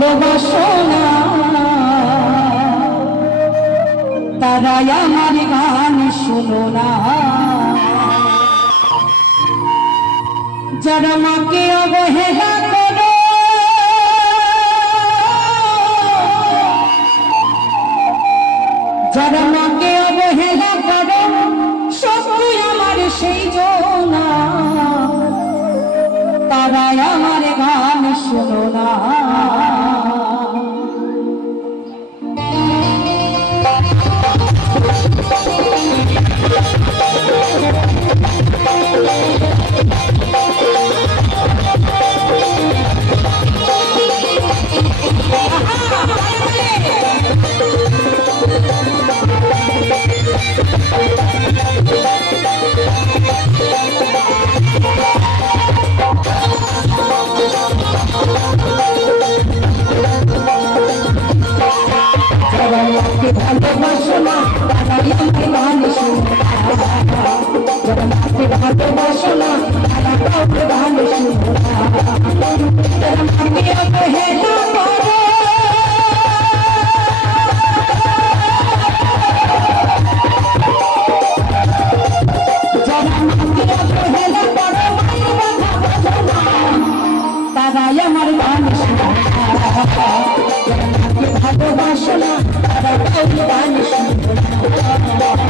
ভালোবাসনা তারাই আমার গান শুনো না, যারা মাকে অবহেলা করো, যারা মাকে অবহেলা করো, শক্তি আমার সেই জনা তারাই আমার গান শুনো না। ভালোবাসনা তারাই আমার গান শুনো না, যারা মাকে ভালোবাসনা তারা কাউকে গান শুনো না, যারা মাকে অবহেলা করো, যারা মাকে অবহেলা করো, মায়ের কথা বোঝো না তারাই আমার গান শুনো না, যারা মাকে ভালোবাসনা তারা কাউকে গান শুনো না।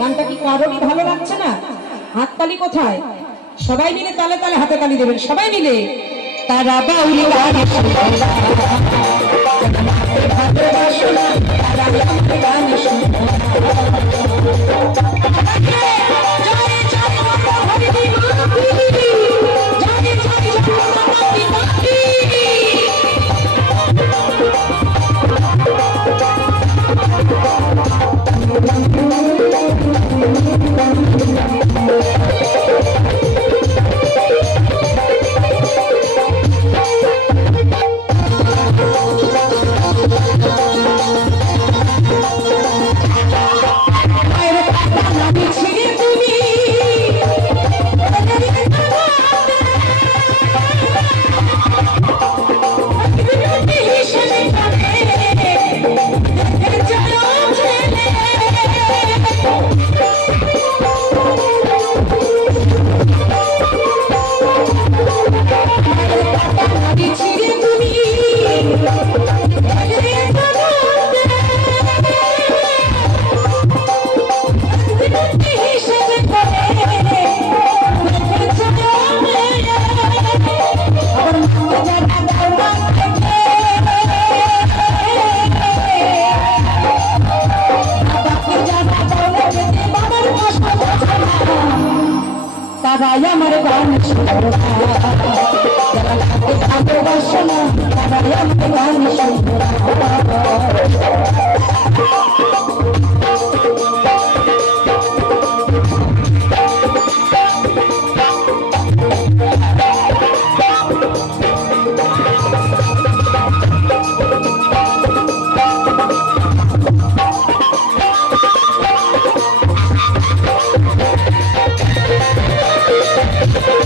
গানটা কি কারোরই ভালো লাগছে না? হাততালি কোথায়? সবাই মিলে তালে তালে হাতে তালি দেবেন, সবাই মিলে। তারা বাউলি গান শুনো না, ভালোবাসনা তারা আমার গান শুনো না। তারাই আমার গান শুনো না, যারা মাকে ভালোবাসনা তারাই আমার গান শুনো না। Thank you.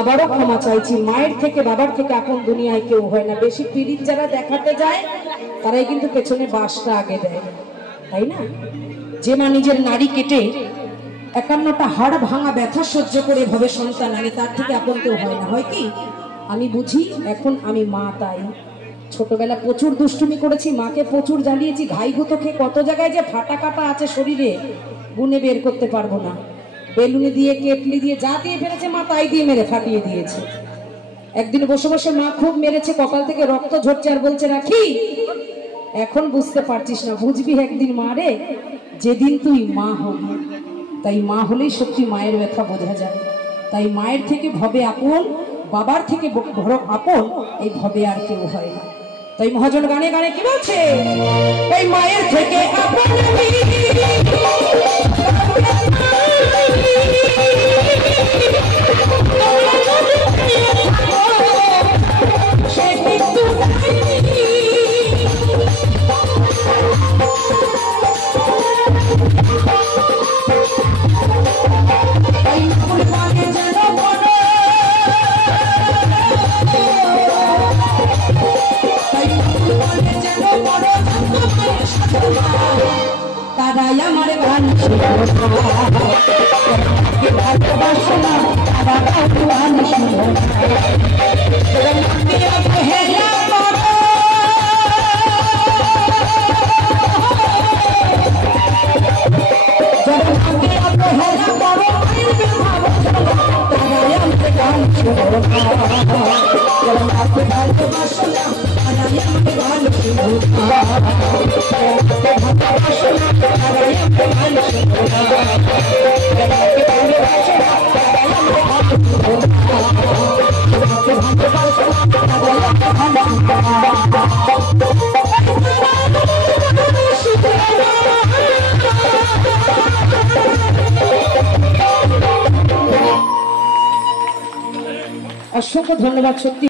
আবারও ক্ষমা চাইছি। মায়ের থেকে বাবার থেকে আপন দুনিয়ায় কেউ হয় না। বেশি পীড়িত যারা দেখাতে যায় তারাই কিন্তু পেছনে বাসটা আগে দেয়, তাই না? যে মা নিজের নারী কেটে 51টা হাড় ভাঙা ব্যথা সহ্য করে ভবে সন্তান আগে, তার থেকে আপন কেউ হয় না। হয় কি? আমি বুঝি এখন আমি মা, তাই ছোটবেলা প্রচুর দুষ্টুমি করেছি, মাকে প্রচুর জ্বালিয়েছি, ঘাই গুঁতো খেয়ে কত জায়গায় যে ফাটা কাটা আছে শরীরে গুনে বের করতে পারবো না। বেলুনি দিয়ে, কেটলি দিয়ে, যা দিয়ে ফেলেছে মা তাই দিয়ে মেরে ফাটিয়ে দিয়েছে। একদিন বসে বসে মা খুব মেরেছে, কপাল থেকে রক্ত ঝরছে আর বলছে রাখি এখন বুঝতে পারছিস না, বুঝবি একদিন মা রে, যেদিন তুই মা হবি। তাই মা হলেই সত্যি মায়ের ব্যথা বোঝা যায়। তাই মায়ের থেকে ভবে আপন, বাবার থেকে বড় আপন এই ভবে আর কেউ হয় না। তাই মহাজন গানে গানে কি বলছে, এই মায়ের থেকে আপন তারাই আমার গান ভালোবাসনা, তারা গান অসংখ্য ধন্যবাদ। সত্যি